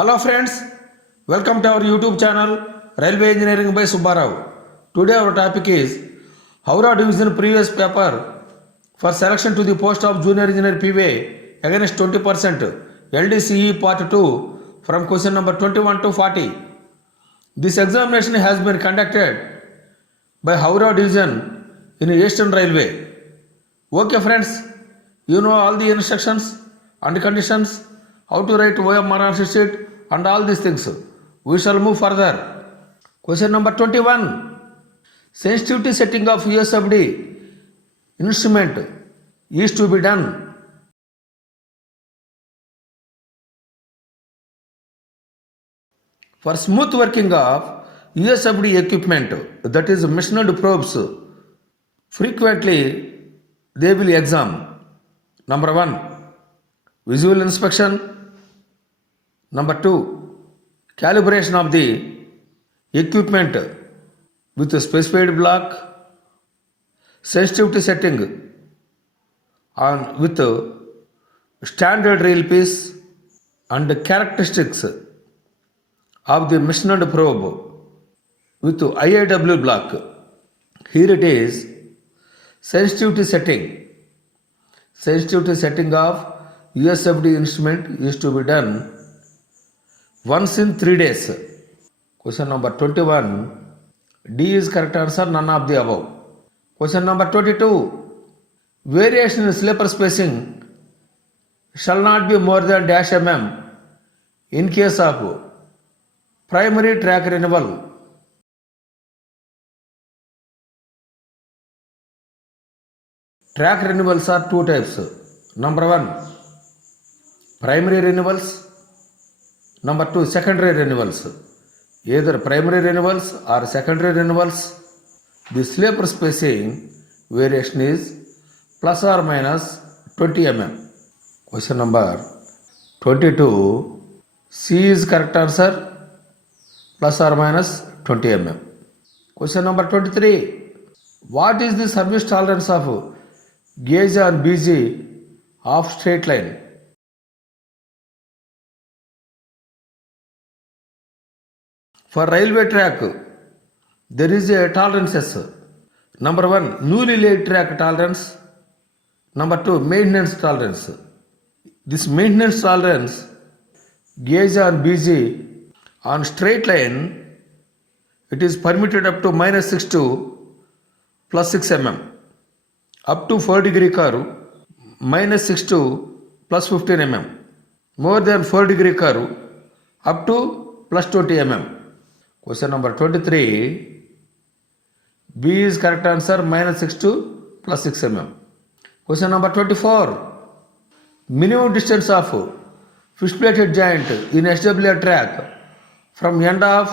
Hello friends, welcome to our YouTube channel Railway Engineering by Subbarao. Today our topic is Howrah Division previous paper for selection to the post of Junior Engineer P.WAY against 20% LDCE Part-2 from question number 21 to 40. This examination has been conducted by Howrah Division in Eastern Railway. Okay friends, you know all the instructions and conditions, how to write OMR sheet and all these things. We shall move further. Question number 21. Sensitivity setting of USFD instrument is to be done. For smooth working of USFD equipment, that is machined probes, frequently they will examine. Number 1, visual inspection. Number 2, calibration of the equipment with a specified block, sensitivity setting on with standard rail piece, and characteristics of the machined probe with IAW block. Here it is sensitivity setting. Sensitivity setting of USFD instrument is to be done once in 3 days. Question number 21. D is correct answer, none of the above. Question number 22. Variation in slipper spacing shall not be more than dash mm in case of primary track renewal. Track renewals are two types. Number 1, primary renewals. Number 2, secondary renewals. Either primary renewals or secondary renewals, the slipper spacing variation is plus or minus 20 mm. Question number 22. C is correct answer, plus or minus 20 mm. Question number 23. What is the service tolerance of gauge on BG of straight line? For railway track, there is a tolerances. Number 1, newly laid track tolerance. Number 2, maintenance tolerance. This maintenance tolerance gauge on BG on straight line, it is permitted up to -6 to +6 mm. Up to 4-degree curve, -6 to +15 mm. More than 4-degree curve, up to +20 mm. Question number 23. B is correct answer, -6 to +6 mm. Question number 24. Minimum distance of fish-plated joint in SWR track from end of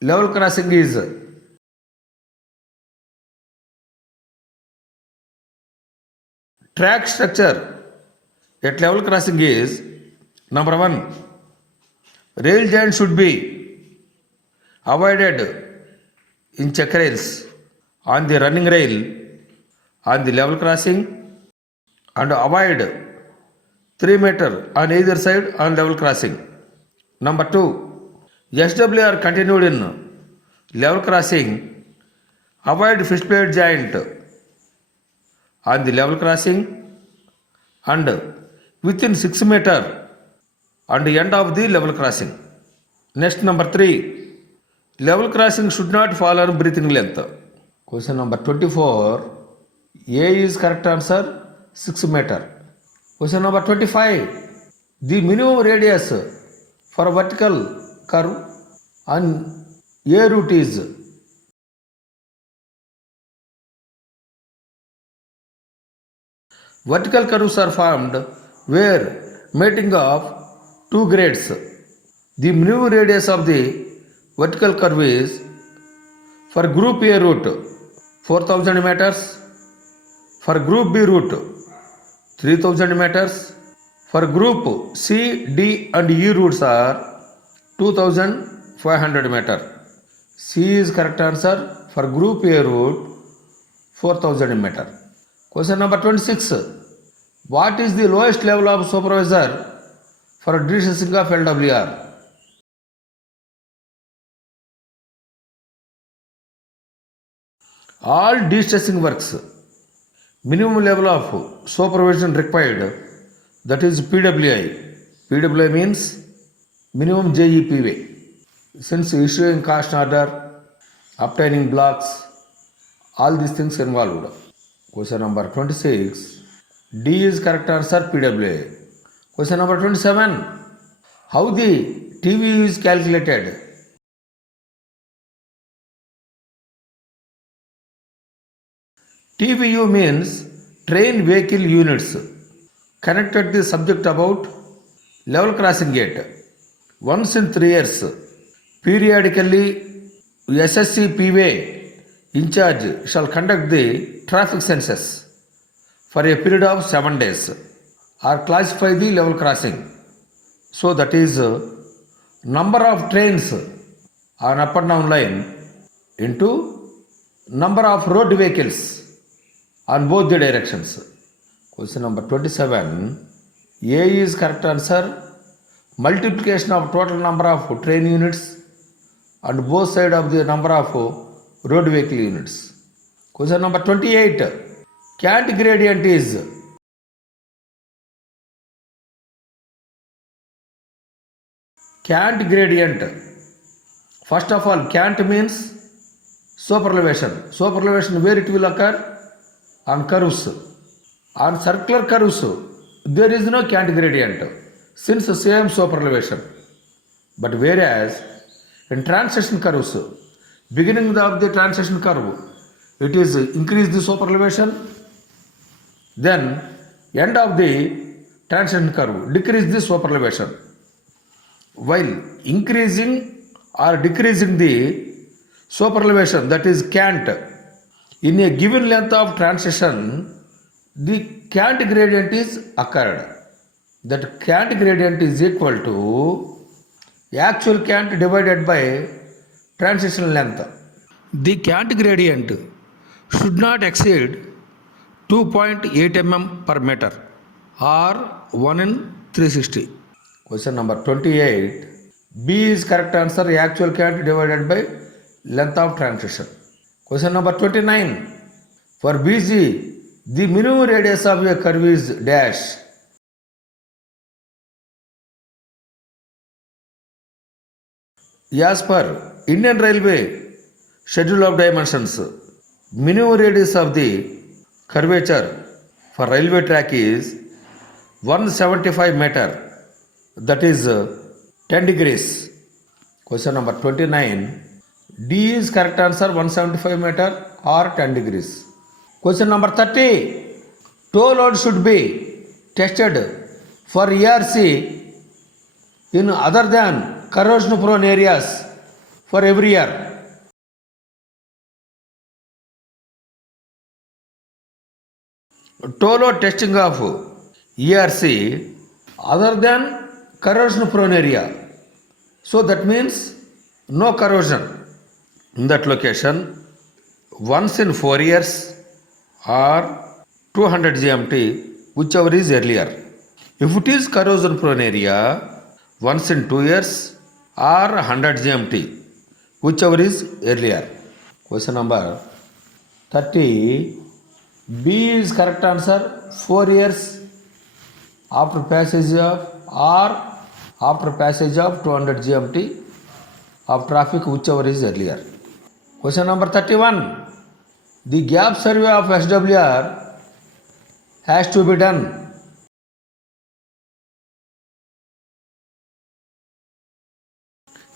level crossing is track structure at level crossing is number 1. Rail joint should be avoided in check rails on the running rail on the level crossing and avoid 3 meter on either side on level crossing. Number 2, SWR continued in level crossing, avoid fishplate joint on the level crossing and within 6 meter on the end of the level crossing. Next, number 3, level crossing should not fall on breathing length. Question number 24. A is correct answer, 6 meter. Question number 25. The minimum radius for a vertical curve on A route is vertical curves are formed where mating of two grades. The minimum radius of the vertical curve is for group A route 4000 meters, for group B route 3000 meters, for group C, D and E routes are 2500 meters. C is correct answer, for group A route 4000 meters. Question number 26. What is the lowest level of supervisor for decision of LWR? All de-stressing works, minimum level of supervision required, that is P.WAY. P.WAY means minimum JEPY. Since issuing cost order, obtaining blocks, all these things involved. Question number 26. D is correct answer, P.WAY. Question number 27. How the TVU is calculated? TVU means train vehicle units connected the subject about level crossing gate. Once in 3 years, periodically SSC P.WAY in charge shall conduct the traffic census for a period of 7 days or classify the level crossing. So that is number of trains on up and down line into number of road vehicles on both the directions. Question number 27. A is correct answer. Multiplication of total number of train units and both sides of the number of road vehicle units. Question number 28. Cant gradient is Cant gradient. First of all, cant means superelevation. Superelevation, where it will occur? On curves. On circular curves, there is no cant gradient since the same superelevation. But whereas in transition curves, beginning of the transition curve, it is increase the superelevation, then end of the transition curve, decrease the superelevation. While increasing or decreasing the superelevation, that is cant, in a given length of transition, the cant gradient is occurred. That cant gradient is equal to actual cant divided by transition length. The cant gradient should not exceed 2.8 mm per meter or 1 in 360. Question number 28. B is correct answer, actual cant divided by length of transition. Question number 29. For BG, the minimum radius of a curve is dash. As per Indian Railway Schedule of Dimensions, minimum radius of the curvature for railway track is 175 meter, that is 10 degrees. Question number 29. D is correct answer, 175 meter or 10 degrees. Question number 30. Tow load should be tested for ERC in other than corrosion prone areas for every year. Tow load testing of ERC other than corrosion prone area. So that means no corrosion in that location once in 4 years or 200 GMT, whichever is earlier. If it is corrosion prone area, once in 2 years or 100 GMT, whichever is earlier. Question number 30. B is correct answer, 4 years after passage of or after passage of 200 GMT of traffic, whichever is earlier. Question number 31. The gap survey of SWR has to be done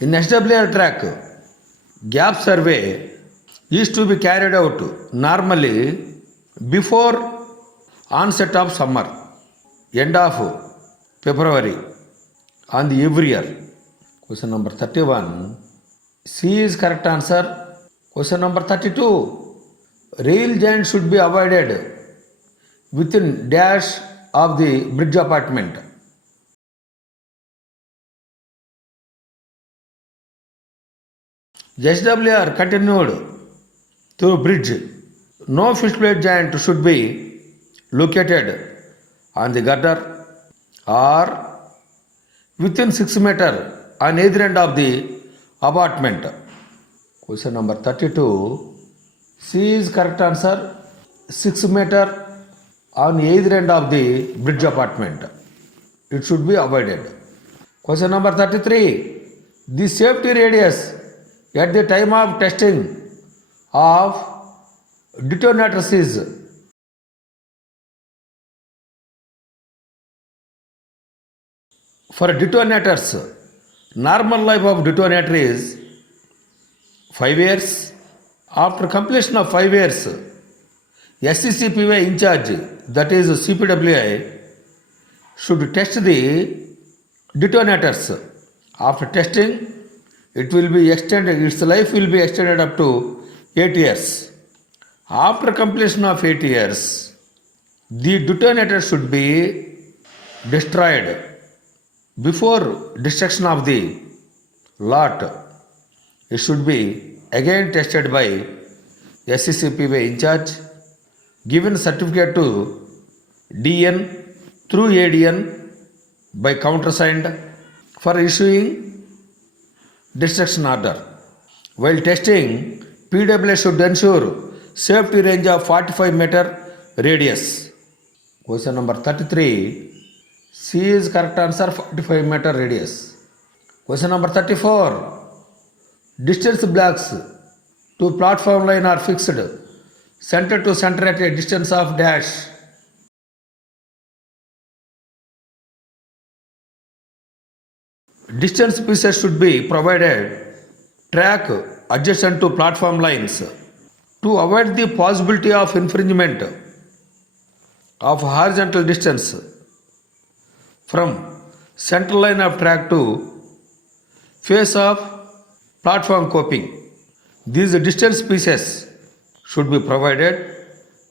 in SWR track. Gap survey is to be carried out normally before onset of summer, end of February on the every year. Question number 31. C is correct answer. Question number 32. Rail joint should be avoided within dash of the bridge apartment. SWR continued through bridge. No fish plate joint should be located on the gutter or within 6 meter on either end of the apartment. Question number 32. C is correct answer. 6 meter on either end of the bridge apartment. It should be avoided. Question number 33. The safety radius at the time of testing of detonators is for detonators. Normal life of detonator is 5 years. After completion of 5 years, SCC P.WAY in charge, that is CPWI, should test the detonators. After testing, it will be extended, its life will be extended up to 8 years. After completion of 8 years, the detonator should be destroyed. Before destruction of the lot, it should be again tested by SCC P.WAY in charge, given certificate to DN through ADN by countersigned for issuing destruction order. While testing, P.WAY should ensure safety range of 45 meter radius. Question number 33. C is correct answer, 45 meter radius. Question number 34. Distance blocks to platform line are fixed center to center at a distance of dash. Distance pieces should be provided track adjacent to platform lines to avoid the possibility of infringement of horizontal distance from central line of track to face of platform coping. These distance pieces should be provided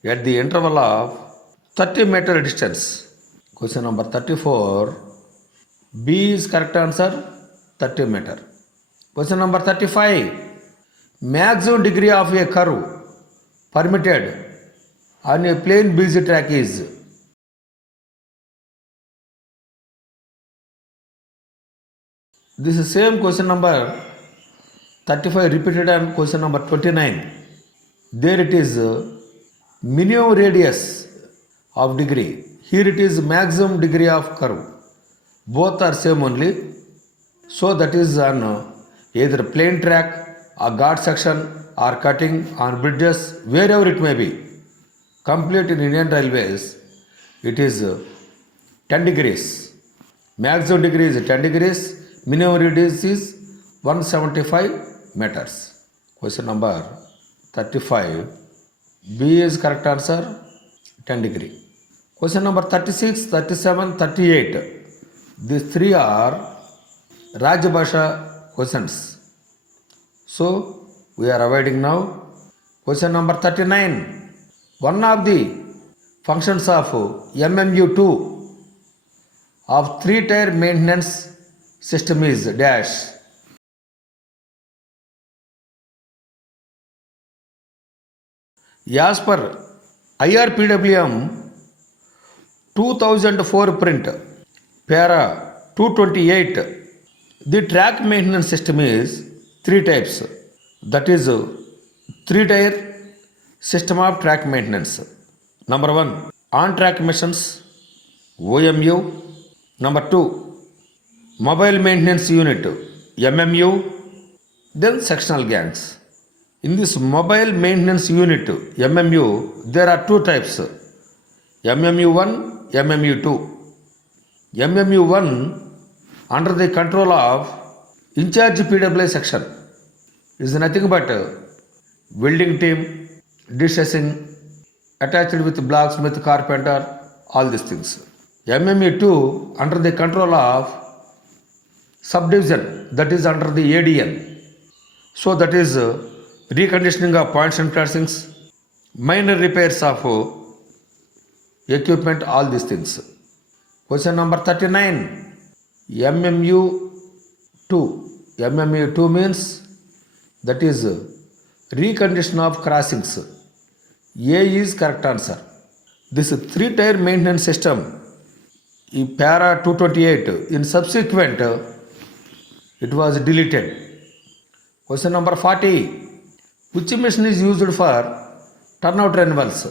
at the interval of 30 meter distance. Question number 34. B is correct answer, 30 meter. Question number 35. Maximum degree of a curve permitted on a plain busy track is. This is same question number 35 repeated on question number 29. There it is minimum radius of degree. Here it is maximum degree of curve. Both are same only. So that is on either plain track or guard section or cutting on bridges, wherever it may be. Complete in Indian Railways, it is 10 degrees. Maximum degree is 10 degrees. Minimum radius is 175 meters. Question number 35. B is correct answer, 10 degree. Question number 36, 37, 38. These three are Rajabhasha questions. So we are avoiding now. Question number 39. One of the functions of MMU2 of three-tier maintenance system is dash. As per IRPWM 2004 print, para 228, the track maintenance system is three types. That is three-tier system of track maintenance. Number 1, on-track missions, OMU. Number 2, mobile maintenance unit, MMU. Then sectional gangs. In this mobile maintenance unit, MMU, there are two types, MMU1, MMU2. MMU1 under the control of in charge P.WAY section is nothing but welding team, distressing, attached with blacksmith, carpenter, all these things. MMU2 under the control of subdivision, that is under the ADN. So that is reconditioning of points and crossings, minor repairs of equipment, all these things. Question number 39. MMU2. MMU2 means that is recondition of crossings. A is correct answer. This three-tier maintenance system in para 228, in subsequent it was deleted. Question number 40. Which machine is used for turnout renewals?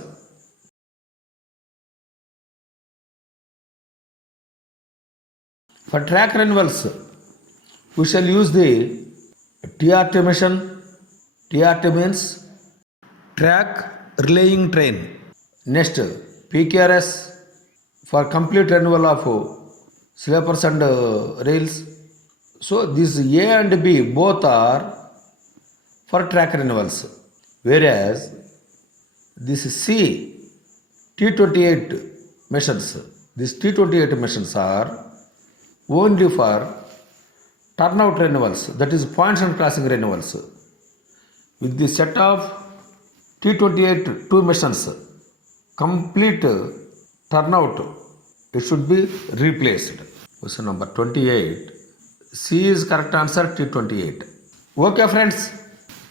For track renewals, we shall use the TRT machine. TRT means track relaying train. Next, PKRS for complete renewal of sleepers and rails. So these A and B both are for track renewals, whereas this C T28 machines, these T28 machines are only for turnout renewals, that is points and crossing renewals. With the set of T28 two machines, complete turnout, it should be replaced. Question number 28. C is correct answer, T28. Okay friends,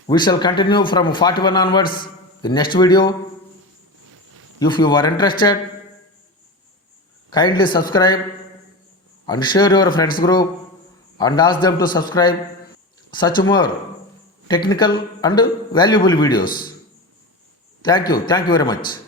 we shall continue from 41 onwards in next video. If you are interested, kindly subscribe and share your friends group and ask them to subscribe such more technical and valuable videos. Thank you very much.